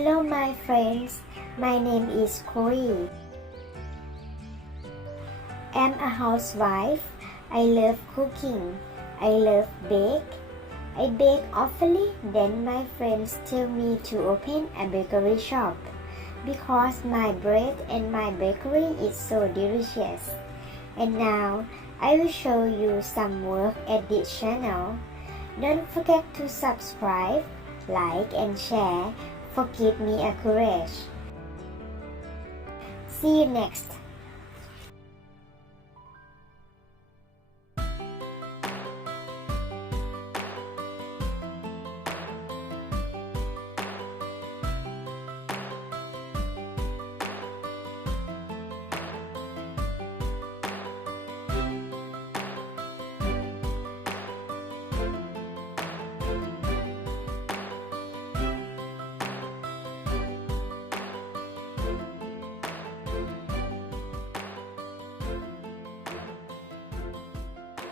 Hello my friends, my name is Chloe. I'm a housewife. I love cooking. I love bake. I bake often, then my friends tell me to open a bakery shop because my bread and my bakery is so delicious. And now I will show you some work at this channel. Don't forget to subscribe, like and share for give me a courage. See you next.